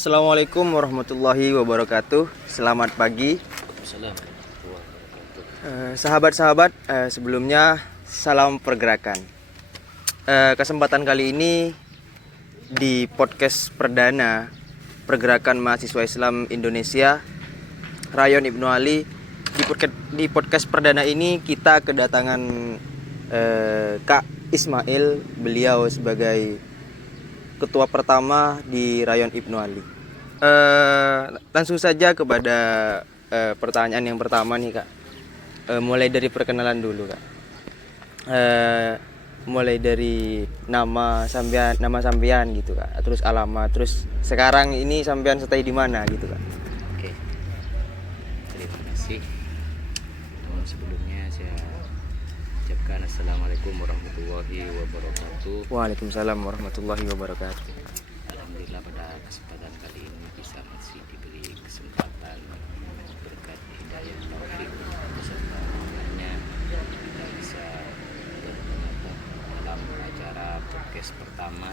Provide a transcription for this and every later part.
Assalamualaikum warahmatullahi wabarakatuh. Selamat pagi. Sahabat-sahabat, sebelumnya salam pergerakan. Kesempatan kali ini di podcast perdana Pergerakan Mahasiswa Islam Indonesia Rayon Ibnu Ali. Di podcast perdana ini kita kedatangan Kak Ismail. Beliau sebagai ketua pertama di Rayon Ibnu Ali. Langsung saja kepada pertanyaan yang pertama nih Kak. Mulai dari perkenalan dulu Kak. Mulai dari nama sampean gitu Kak. Terus alamat, terus sekarang ini sampean stay di mana gitu Kak. Oke, terima kasih. Sebelumnya saya ucapkan Assalamualaikum warahmatullahi wabarakatuh. Waalaikumsalam warahmatullahi wabarakatuh. Alhamdulillah pada kesempatan kali ini bisa masih diberi kesempatan berkat hidayah taufik beserta rahmatnya kita bisa berpendapat dalam acara podcast pertama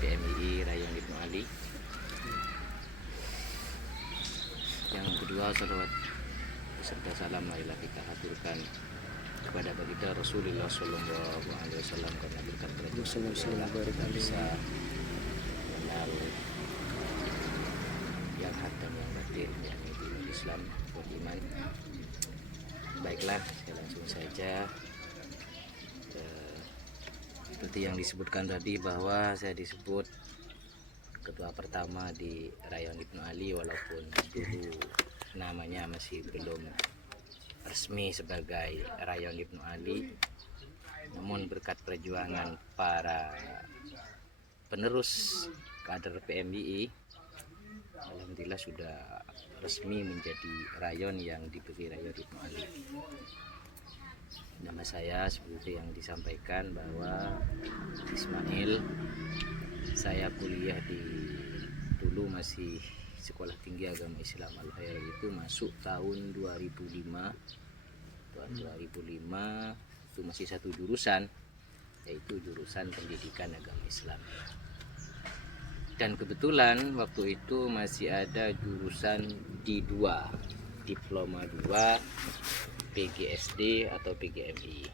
PMII Rayon Ibnu Ali. Yang kedua, salawat beserta salam marilah kita haturkan kepada baginda Rasulullah Sallallahu Alaihi Wasallam, karena berkat Rasulullah kita bisa mengenal yang hak dan yang batin, yakni dinul Islam wal iman. Baiklah, saya langsung saja. Seperti yang disebutkan tadi bahwa saya disebut ketua pertama di Rayon Ibnu Ali, walaupun dulu namanya masih belum resmi sebagai Rayon Ibnu Ali, namun berkat perjuangan para penerus kader PMII, alhamdulillah sudah resmi menjadi rayon yang diberi Rayon Ibnu Ali. Nama saya seperti yang disampaikan bahwa Ismail. Saya kuliah dulu masih Sekolah Tinggi Agama Islam Al-Khair, itu masuk tahun 2005. Tahun 2005 itu masih satu jurusan, yaitu jurusan Pendidikan Agama Islam. Dan kebetulan waktu itu masih ada jurusan D2, Diploma 2 PGSD atau PGMI.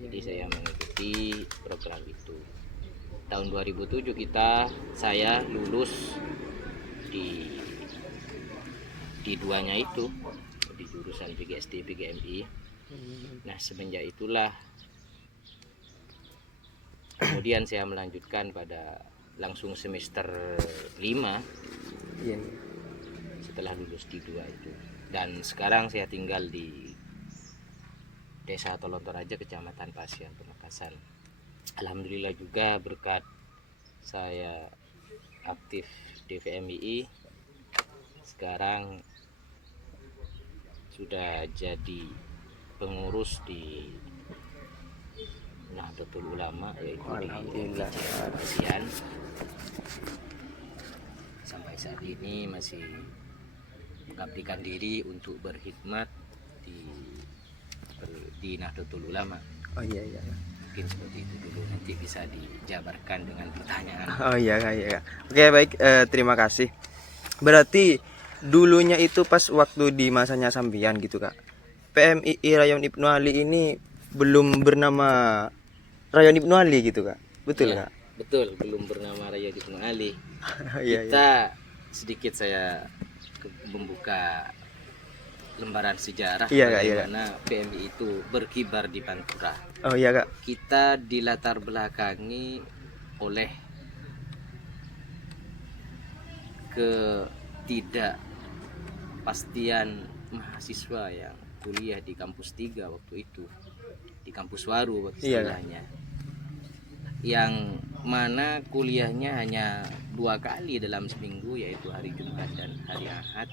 Jadi saya mengikuti program itu. Tahun 2007 saya lulus di D2-nya itu, di jurusan PGSD PGMI. Nah, semenjak itulah kemudian saya melanjutkan pada langsung semester 5 setelah lulus D2 itu. Dan sekarang saya tinggal di Desa Tolontoraja, Kecamatan Pasian, Pamekasan. Alhamdulillah juga berkat saya aktif di PMII, sekarang sudah jadi pengurus di Nahdlatul Ulama, yaitu di Pasian. Sampai saat ini masih mengabdikan diri untuk berkhidmat di Nahdlatul Ulama. Oh iya. Mungkin seperti itu dulu, nanti bisa dijabarkan dengan pertanyaan. Oh iya. Oke, baik, terima kasih. Berarti dulunya itu pas waktu di masanya sambian gitu Kak, PMII Rayon Ibnu Ali ini belum bernama Rayon Ibnu Ali gitu Kak, betul Ya, Kak? betul, belum bernama Rayon Ibnu Ali. Iya. Kita sedikit saya membuka lembaran sejarah bagaimana PMI itu berkibar di Pantura. Oh iya Kak. Kita dilatar belakangi oleh ketidakpastian mahasiswa yang kuliah di kampus 3 waktu itu, di kampus Waru istilahnya, yang mana kuliahnya hanya 2 kali dalam seminggu, yaitu hari Jumat dan hari Ahad,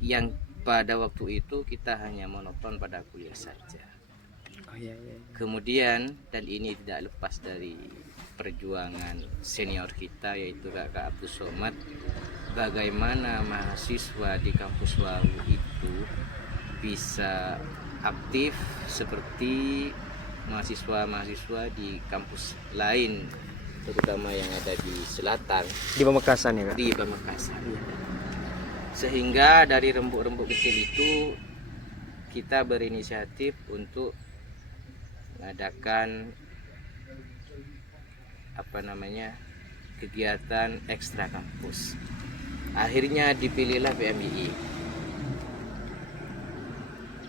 yang pada waktu itu kita hanya monoton pada kuliah saja. Kemudian, dan ini tidak lepas dari perjuangan senior kita, yaitu Kakak Abdul Somad, bagaimana mahasiswa di kampus Waru itu bisa aktif seperti mahasiswa-mahasiswa di kampus lain terutama yang ada di selatan, Di Pamekasan ya, Kak? di Pamekasan. Sehingga dari rembuk-rembuk kecil itu kita berinisiatif untuk mengadakan kegiatan ekstra kampus. Akhirnya dipilihlah PMII.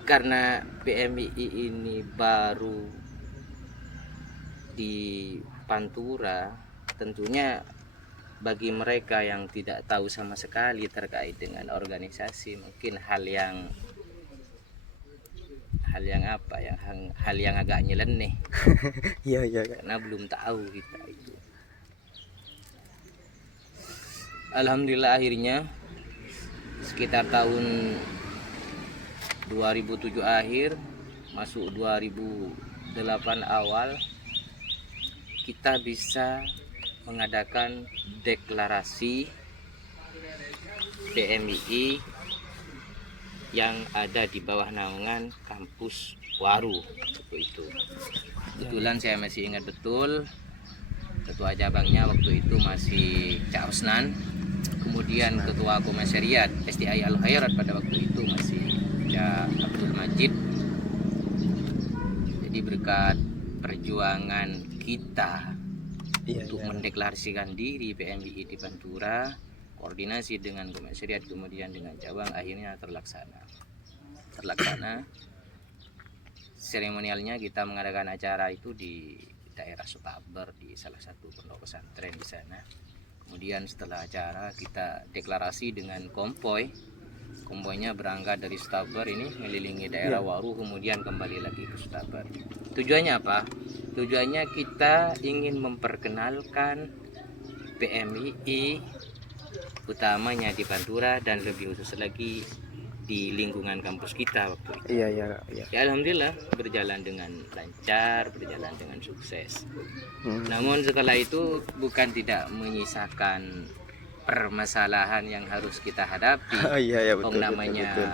Karena PMII ini baru di Pantura, tentunya bagi mereka yang tidak tahu sama sekali terkait dengan organisasi, mungkin hal yang agak nyeleneh. Iya, iya, Kak. Karena belum tahu kita itu. Alhamdulillah akhirnya sekitar tahun 2007 akhir masuk 2008 awal kita bisa mengadakan deklarasi PMII yang ada di bawah naungan kampus Waru waktu itu. Kebetulan saya masih ingat betul, ketua cabangnya waktu itu masih Cak Osnan, kemudian ketua komisariat STI Al Khairat pada waktu itu masih Cak Abdul Majid. Jadi berkat perjuangan kita untuk mendeklarasikan diri PMII di Pantura, koordinasi dengan komisariat kemudian dengan cabang, akhirnya terlaksana. Seremonialnya kita mengadakan acara itu di daerah Sutaber, di salah satu pondok pesantren di sana. Kemudian setelah acara kita deklarasi dengan konvoy. Konvoynya berangkat dari Sutaber ini mengelilingi daerah Waru, kemudian kembali lagi ke Sutaber. Tujuannya apa? Tujuannya kita ingin memperkenalkan PMII utamanya di Pantura dan lebih khusus lagi di lingkungan kampus kita waktu itu. Iya. Ya alhamdulillah berjalan dengan lancar, berjalan dengan sukses. Namun setelah itu bukan tidak menyisakan permasalahan yang harus kita hadapi. Iya, betul. Namanya betul.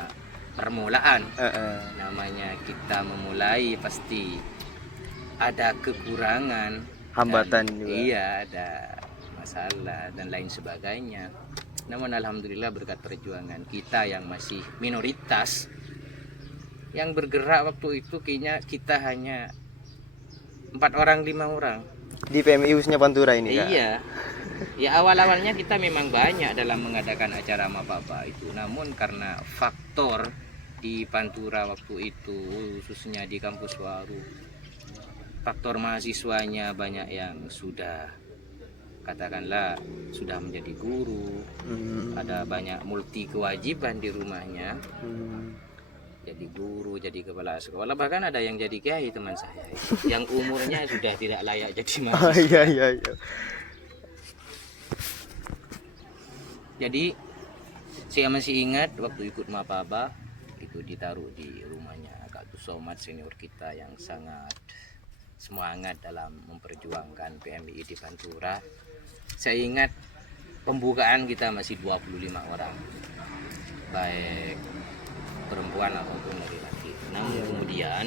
permulaan, namanya kita memulai pasti ada kekurangan, Hambatan dan, juga. iya, ada masalah dan lain sebagainya. Namun alhamdulillah berkat perjuangan kita yang masih minoritas yang bergerak waktu itu, kayaknya kita hanya 4 orang 5 orang Di PMI khususnya Pantura ini, Kak? Iya. Ya awal-awalnya kita memang banyak dalam mengadakan acara Mapapa itu. Namun karena faktor di Pantura waktu itu, khususnya di kampus Waru, faktor mahasiswanya banyak yang sudah, katakanlah sudah menjadi guru, ada banyak multi kewajiban di rumahnya, jadi guru, jadi kepala sekolah, bahkan ada yang jadi kiai teman saya yang umurnya sudah tidak layak jadi mahasiswa. Iya. Jadi saya masih ingat waktu ikut Mapaba itu ditaruh di rumahnya Kak Somad senior kita yang sangat semangat dalam memperjuangkan PMII di Pantura. Saya ingat pembukaan kita masih 25 orang, baik perempuan ataupun laki-laki. Namun kemudian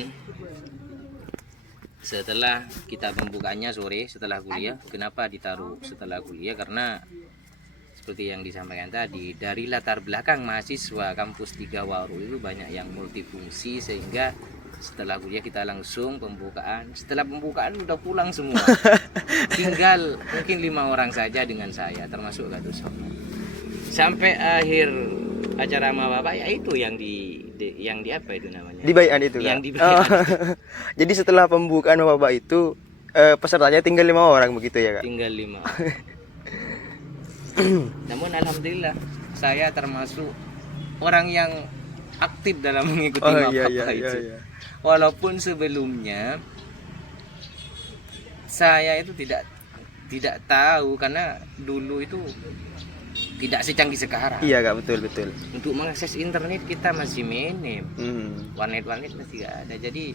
setelah kita pembukaannya sore setelah kuliah. Kenapa ditaruh setelah kuliah? Karena seperti yang disampaikan tadi, dari latar belakang mahasiswa kampus 3 Waru itu banyak yang multifungsi, sehingga setelah kuliah kita langsung pembukaan. Setelah pembukaan udah pulang semua. Tinggal mungkin 5 orang saja dengan saya, termasuk Kak Somad. Sampai akhir acara Mapapa ya itu yang di apa itu namanya? Di Bayan itu, Kak? Yang di Bayan. Jadi setelah pembukaan Mapapa itu pesertanya tinggal 5 orang begitu ya, Kak? Tinggal 5. Namun alhamdulillah saya termasuk orang yang aktif dalam mengikuti Mapapa itu. Iya. Walaupun sebelumnya saya itu tidak tahu, karena dulu itu tidak secanggih sekarang. Iya, Kak, betul. Untuk mengakses internet kita masih minim. Warnet masih gak ada. Jadi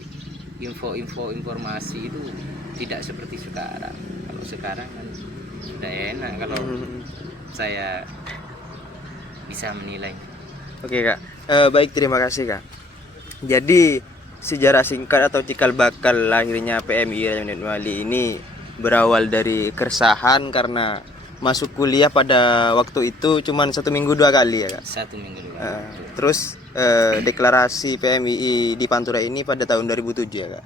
informasi itu tidak seperti sekarang. Kalau sekarang kan sudah enak kalau saya bisa menilai. Oke, Kak. Baik, terima kasih, Kak. Jadi sejarah singkat atau cikal bakal lahirnya PMI Rayon Wali ini berawal dari keresahan karena masuk kuliah pada waktu itu cuman 1 minggu 2 kali ya kak. 1 minggu dulu. Terus deklarasi PMII di Pantura ini pada tahun 2007 ya kak,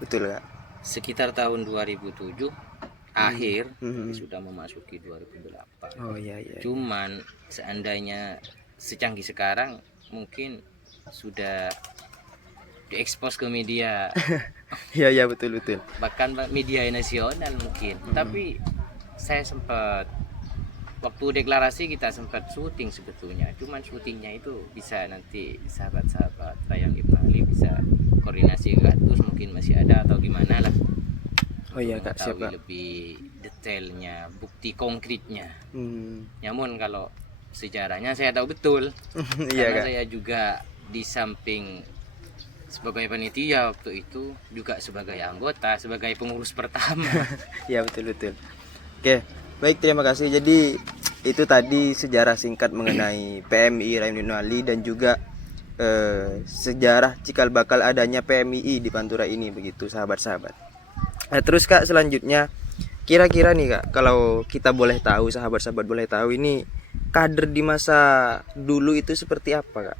betul kak? Sekitar tahun 2007 akhir Hmm. sudah memasuki 2008. Oh iya iya. Cuman seandainya secanggih sekarang mungkin sudah diekspos ke media, Iya iya betul betul. bahkan media nasional mungkin. Tapi saya sempat waktu deklarasi kita sempat syuting sebetulnya. Cuman syutingnya itu bisa nanti sahabat-sahabat Rayong Ibnu Ali bisa koordinasi ke Atus, mungkin masih ada atau gimana lah. Oh iya kak, siap Mengetahui kak. lebih detailnya, bukti konkretnya. Hmm. Namun kalau sejarahnya saya tahu betul. Iya Karena kak. saya juga di samping sebagai panitia waktu itu juga sebagai anggota, sebagai pengurus pertama. Iya betul betul. Oke, baik terima kasih. Jadi itu tadi sejarah singkat mengenai PMI Rayong Ibnu Ali dan juga sejarah cikal bakal adanya PMII di Pantura ini begitu sahabat-sahabat. Nah, terus kak selanjutnya kira-kira nih kak, kalau kita boleh tahu, sahabat-sahabat boleh tahu ini kader di masa dulu itu seperti apa kak?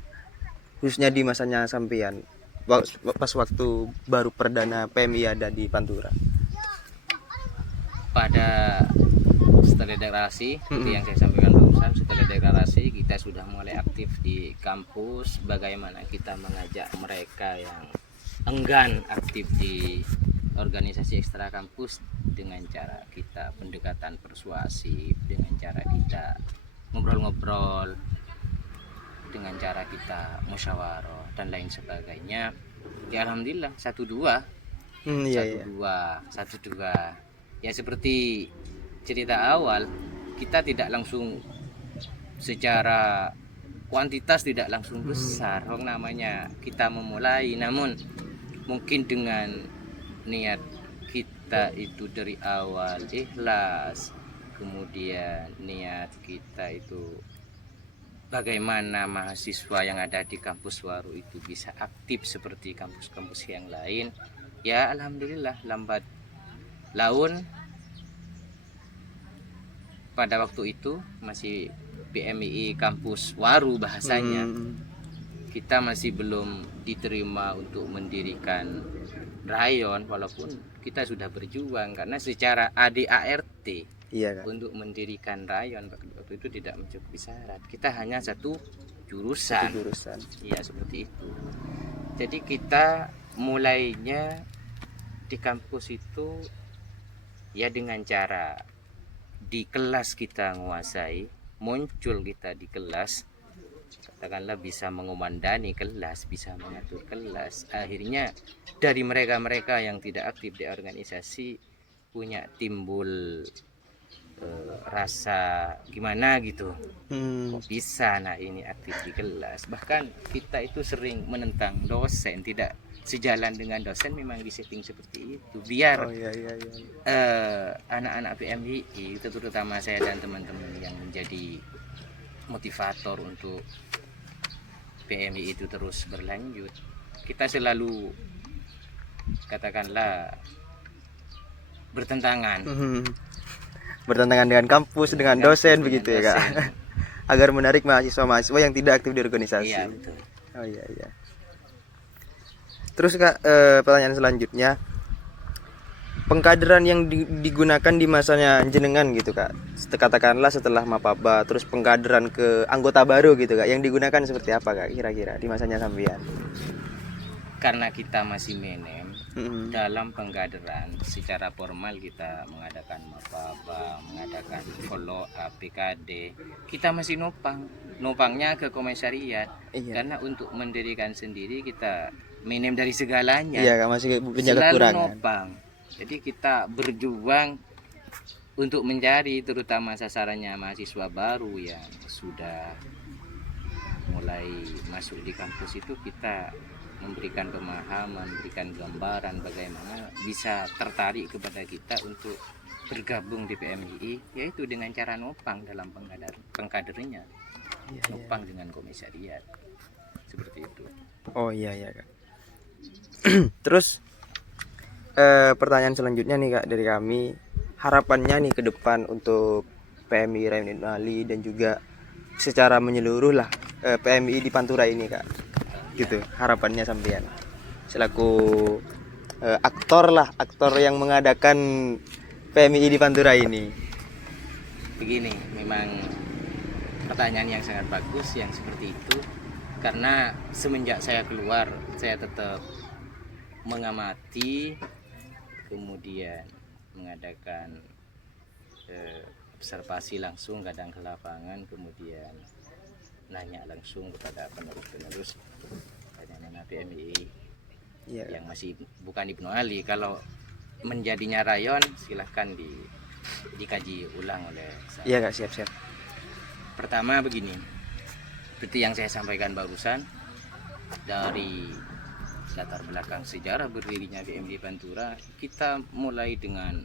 Khususnya di masanya sampean pas waktu baru perdana PMI ada di Pantura. Pada setelah deklarasi, seperti yang saya sampaikan barusan, setelah deklarasi kita sudah mulai aktif di kampus. Bagaimana kita mengajak mereka yang enggan aktif di organisasi ekstra kampus dengan cara kita pendekatan persuasif, dengan cara kita ngobrol-ngobrol, dengan cara kita musyawarah dan lain sebagainya. Ya alhamdulillah 1-2 Iya. 1-2 ya seperti cerita awal, kita tidak langsung secara kuantitas tidak langsung besar. Namanya kita memulai, namun mungkin dengan niat kita itu dari awal ikhlas, kemudian niat kita itu bagaimana mahasiswa yang ada di kampus Waru itu bisa aktif seperti kampus-kampus yang lain. Ya alhamdulillah lambat laun pada waktu itu masih PMII kampus Waru bahasanya, kita masih belum diterima untuk mendirikan rayon, walaupun kita sudah berjuang karena secara ADART Iya kak. untuk mendirikan rayon waktu itu tidak mencukupi syarat, kita hanya satu jurusan. Iya seperti itu. Jadi kita mulainya di kampus itu ya dengan cara di kelas kita menguasai, muncul kita di kelas, katakanlah bisa mengomandani kelas, bisa mengatur kelas. Akhirnya dari mereka-mereka yang tidak aktif di organisasi punya timbul rasa gimana gitu, kok bisa nah ini aktif di kelas. Bahkan kita itu sering menentang dosen, tidak sejalan dengan dosen, memang disetting seperti itu biar anak-anak PMII itu terutama saya dan teman-teman yang menjadi motivator untuk PMI itu terus berlanjut. Kita selalu katakanlah bertentangan dengan kampus, dengan dosen begitu ya kak. Agar menarik mahasiswa-mahasiswa yang tidak aktif di organisasi. Iya betul. Oh iya. Terus kak, pertanyaan selanjutnya, pengkaderan yang digunakan di masanya jenengan gitu kak, katakanlah setelah Mapaba, terus pengkaderan ke anggota baru gitu kak, yang digunakan seperti apa kak kira-kira di masanya sampean? Karena kita masih menem dalam pengkaderan secara formal, kita mengadakan Mapaba, mengadakan follow up PKD, kita masih nopangnya ke komisariat. Karena untuk mendirikan sendiri kita minim dari segalanya. Iya kak, masih punya selalu kekurangan. nopang. Jadi kita berjuang untuk mencari terutama sasarannya mahasiswa baru yang sudah mulai masuk di kampus itu, kita memberikan pemahaman, memberikan gambaran bagaimana bisa tertarik kepada kita untuk bergabung di PMII, yaitu dengan cara nopang dalam pengkadernya, nopang dengan komisariat seperti itu. Oh iya kak. Terus pertanyaan selanjutnya nih kak dari kami, harapannya nih ke depan untuk PMI Rayon Ibnu Ali dan juga secara menyeluruh lah PMI di Pantura ini kak, gitu harapannya sampean selaku aktor yang mengadakan PMI di Pantura ini. Begini, memang pertanyaan yang sangat bagus yang seperti itu, karena semenjak saya keluar saya tetap mengamati, kemudian mengadakan observasi langsung, kadang ke lapangan, kemudian nanya langsung kepada penerus-penerus bagaimana PMI yang masih bukan Ibnu Ali. Kalau menjadinya rayon silahkan dikaji ulang oleh saya. Iya kak, siap. Pertama begini, seperti yang saya sampaikan barusan, dari latar belakang sejarah berdirinya PMI Pantura, kita mulai dengan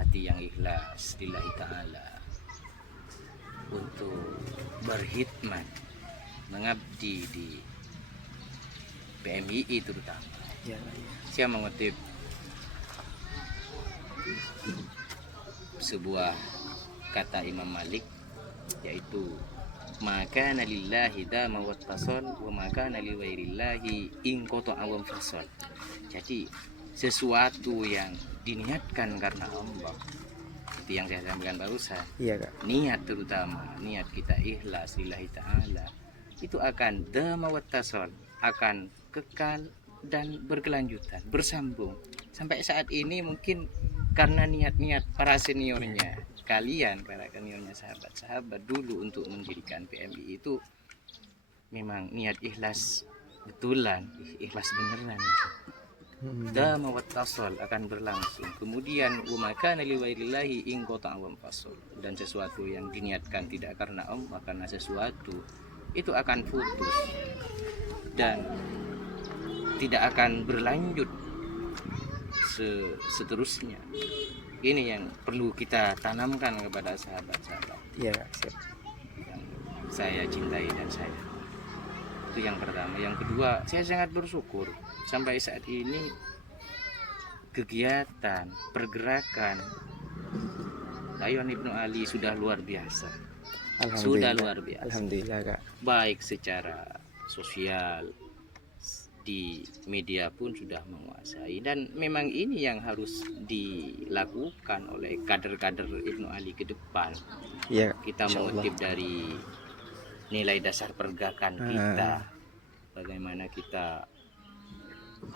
hati yang ikhlas lillahi ta'ala untuk berkhidmat, mengabdi di PMII terutama. Saya mengutip sebuah kata Imam Malik, yaitu maka nalillahi dama wattasal wa maka naliwairillahi in qata'a wa fasal. Jadi sesuatu yang diniatkan karena Allah, seperti yang saya sampaikan barusan, niat terutama niat kita ikhlas lillahi ta'ala, itu akan dama wattasal, akan kekal dan berkelanjutan, bersambung sampai saat ini. Mungkin karena niat-niat para seniornya, kalian para seniornya, sahabat-sahabat dulu untuk mendirikan PMI itu memang niat ikhlas betulan, ikhlas beneran. Dama wattasal, akan berlangsung. Kemudian umakana liwairillahi in qata'a wa fasal, dan sesuatu yang diniatkan tidak karena Allah, karena sesuatu itu akan putus dan tidak akan berlanjut seterusnya. Ini yang perlu kita tanamkan kepada sahabat-sahabat yang saya cintai dan saya. Itu yang pertama. Yang kedua, saya sangat bersyukur sampai saat ini kegiatan pergerakan Rayon Ibnu Ali sudah luar biasa. Sudah luar biasa. Alhamdulillah kak. Baik secara sosial, di media pun sudah menguasai, dan memang ini yang harus dilakukan oleh kader-kader Ibnu Ali ke depan. Kita mengutip dari nilai dasar pergerakan kita, bagaimana kita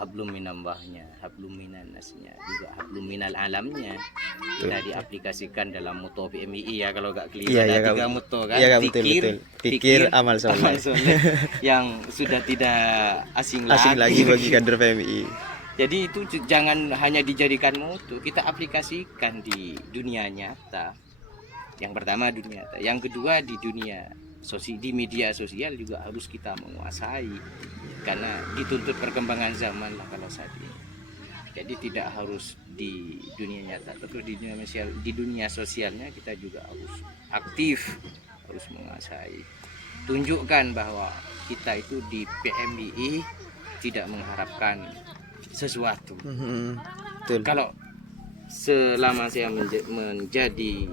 hablum minallahnya, hablum minan nasnya, juga hablum minal alamnya, kita diaplikasikan dalam moto PMII ya. Kalau gak keliru ada 3 moto kan, pikir amal soleh yang sudah tidak asing lagi bagi kader PMI. Jadi itu jangan hanya dijadikan moto, kita aplikasikan di dunia nyata. Yang pertama dunia nyata, yang kedua di dunia sosial, di media sosial juga harus kita menguasai, karena dituntut perkembangan zaman lah kalau saat ini. Jadi tidak harus di dunia nyata, terus di dunia sosialnya kita juga harus aktif, harus menguasai. Tunjukkan bahwa kita itu di PMII tidak mengharapkan sesuatu. Kalau selama saya menjadi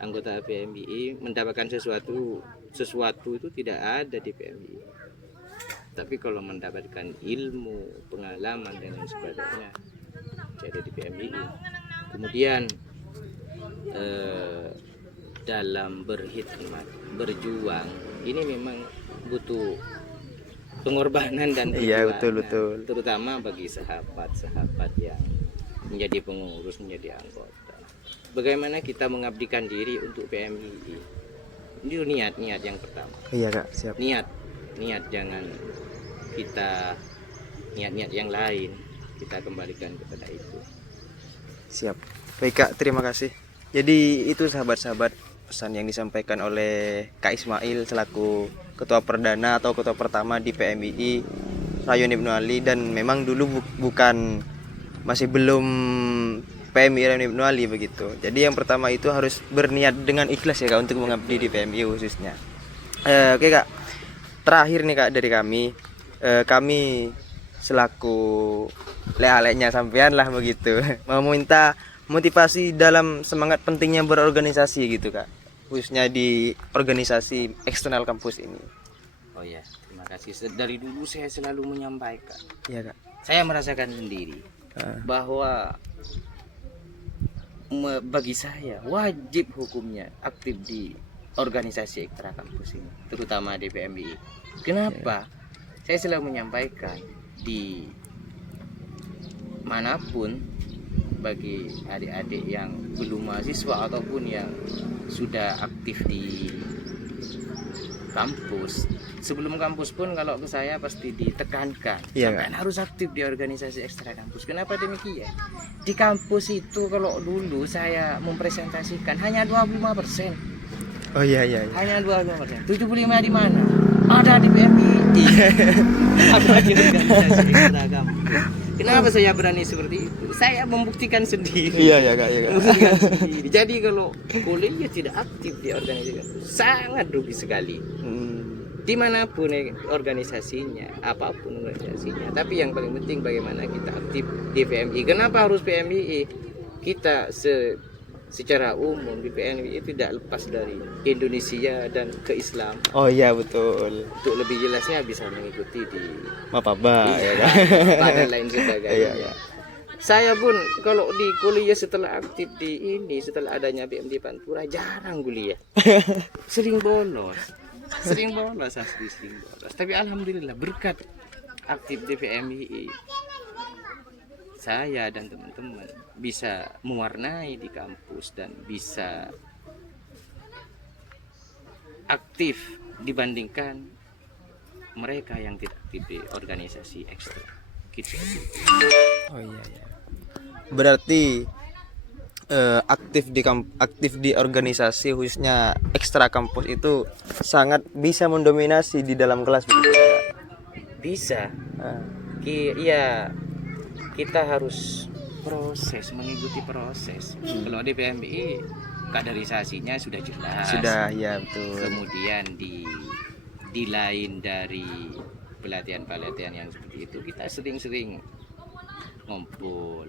anggota PMII mendapatkan sesuatu itu tidak ada di PMII. Tapi kalau mendapatkan ilmu, pengalaman dan lain sebagainya, ada di PMII. Kemudian dalam berkhidmat, berjuang, ini memang butuh pengorbanan dan perjuangan, betul. Terutama bagi sahabat-sahabat yang menjadi pengurus, menjadi anggota. Bagaimana kita mengabdikan diri untuk PMII? Ini niat yang pertama. Iya kak, siap. Niat, jangan kita niat-niat yang lain, kita kembalikan kepada itu. Siap. Baik kak, terima kasih. Jadi itu sahabat-sahabat pesan yang disampaikan oleh Kak Ismail selaku ketua perdana atau ketua pertama di PMII Rayon Ibnu Ali, dan memang dulu masih belum PMI Rayon Ibnu Ali begitu. Jadi yang pertama itu harus berniat dengan ikhlas ya kak untuk mengabdi di PMI khususnya. Oke kak, terakhir nih kak dari kami selaku leha-lehnya sampean lah begitu, mau minta motivasi dalam semangat pentingnya berorganisasi gitu Kak, khususnya di organisasi eksternal kampus ini. Oh ya, terima kasih. Dari dulu saya selalu menyampaikan, Iya Kak. saya merasakan sendiri bahwa bagi saya wajib hukumnya aktif di organisasi ekstra kampus ini, terutama di PMI. Kenapa? Saya selalu menyampaikan di manapun bagi adik-adik yang belum mahasiswa ataupun yang sudah aktif di kampus, sebelum kampus pun kalau ke saya pasti ditekankan sampai harus aktif di organisasi ekstra kampus. Kenapa demikian? Di kampus itu kalau dulu saya mempresentasikan hanya 25%. Oh iya. Hanya 25%. 75 di mana? Ada di PMI. Ada di organisasi ekstra kampus. Kenapa saya berani seperti itu? Saya membuktikan sendiri. Iya Kak. Membuktikan sendiri. Jadi kalau kuliah tidak aktif di organisasi kampus, sangat rugi sekali. Dimanapun organisasinya, apapun organisasinya. Tapi yang paling penting bagaimana kita aktif di PMI. Kenapa harus PMI? Kita secara umum di PMI tidak lepas dari Indonesia dan keislaman. Oh iya betul. Untuk lebih jelasnya bisa mengikuti di Mapaba ya Kak. pada lain sebagainya. Iya. Saya pun kalau di kuliah setelah aktif di ini, setelah adanya BMD Pantura, jarang kuliah. Sering bolos. Sering bolos. Tapi alhamdulillah berkat aktif di PMI, saya dan teman-teman bisa mewarnai di kampus dan bisa aktif dibandingkan mereka yang tidak aktif di organisasi ekstra. Gitu. Oh iya. Berarti aktif di organisasi khususnya ekstra kampus itu sangat bisa mendominasi di dalam kelas begitu ya? Bisa. Iya, kita harus mengikuti proses. Kalau di PMI kaderisasinya sudah jelas. Sudah ya betul. Kemudian di lain dari pelatihan-pelatihan yang seperti itu, kita sering-sering ngumpul,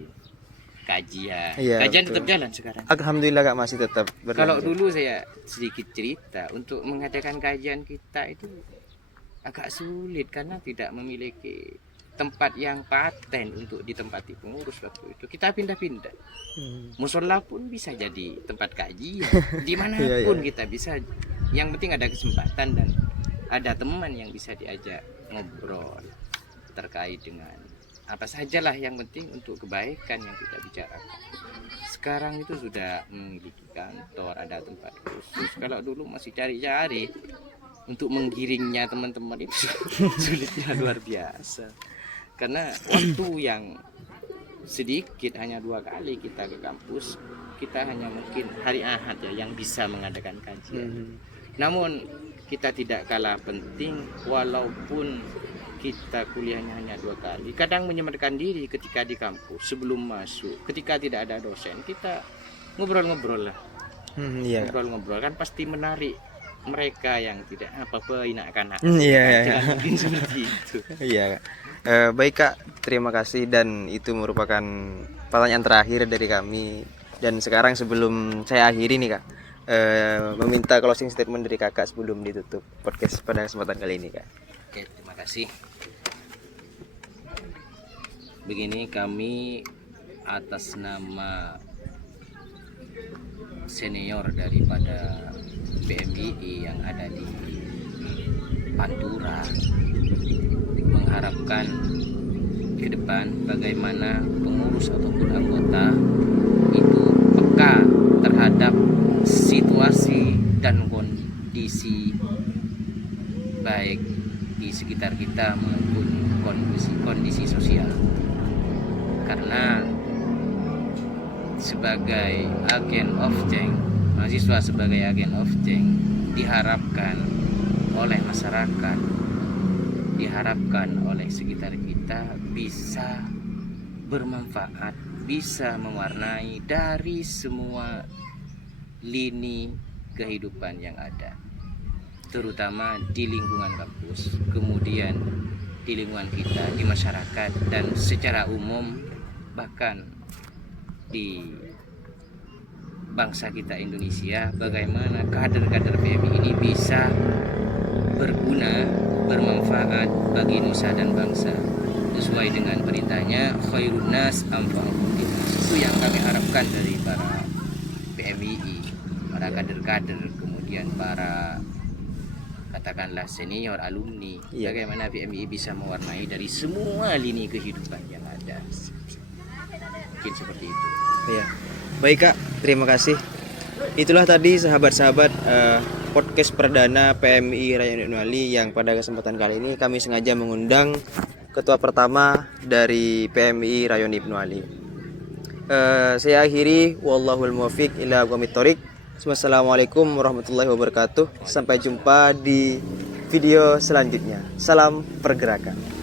kajian. Iya, Kajian betul. tetap jalan sekarang. Alhamdulillah Kak masih tetap berlanjut. Kalau dulu saya sedikit cerita, untuk mengadakan kajian kita itu agak sulit karena tidak memiliki tempat yang paten untuk ditempati pengurus waktu itu. Kita pindah-pindah. Musola pun bisa jadi tempat kajian. Dimanapun kita bisa. Yang penting ada kesempatan dan ada teman yang bisa diajak ngobrol terkait dengan apa sajalah yang penting untuk kebaikan yang kita bicarakan. Sekarang itu sudah memiliki kantor, ada tempat khusus. Kalau dulu masih cari-cari untuk menggiringnya teman-teman itu sulitnya luar biasa. Karena waktu yang sedikit, hanya 2 kali kita ke kampus, kita hanya mungkin hari Ahad ya yang bisa mengadakan kajian. Namun kita tidak kalah penting walaupun kita kuliahnya hanya 2 kali. Kadang menyempatkan diri ketika di kampus sebelum masuk, ketika tidak ada dosen, kita ngobrol-ngobrol lah. Iya. Ngobrol-ngobrol kan pasti menarik mereka yang tidak apa-apa anak-anak. Iya. Mungkin seperti itu. Iya. Baik Kak, terima kasih dan itu merupakan pertanyaan terakhir dari kami. Dan sekarang sebelum saya akhiri nih Kak, meminta closing statement dari Kakak sebelum ditutup podcast pada kesempatan kali ini Kak. Oke, terima kasih. Begini, kami atas nama senior daripada PMII yang ada di Pantura mengharapkan ke depan bagaimana pengurus ataupun anggota itu peka terhadap situasi dan kondisi baik di sekitar kita maupun kondisi sosial, karena sebagai agen of change, mahasiswa sebagai agen of change diharapkan oleh masyarakat, diharapkan oleh sekitar kita bisa bermanfaat, bisa mewarnai dari semua lini kehidupan yang ada, terutama di lingkungan kampus, kemudian di lingkungan kita, di masyarakat, dan secara umum bahkan di bangsa kita Indonesia, bagaimana kader-kader PMI ini bisa berguna, bermanfaat bagi nusa dan bangsa sesuai dengan perintahnya khairun nas anfa'uhum linnas. Itu yang kami harapkan dari para PMII, para kader-kader, kemudian para katakanlah senior alumni. Iya. Bagaimana PMII bisa mewarnai dari semua lini kehidupan yang ada. Mungkin seperti itu. Iya. Baik Kak, terima kasih. Itulah tadi sahabat-sahabat podcast perdana PMI Rayon Ibnu Ali yang pada kesempatan kali ini kami sengaja mengundang ketua pertama dari PMI Rayon Ibnu Ali. Saya akhiri, wallahul muwaffiq ila aqwamit thoriq. Wassalamualaikum warahmatullahi wabarakatuh. Sampai jumpa di video selanjutnya. Salam pergerakan.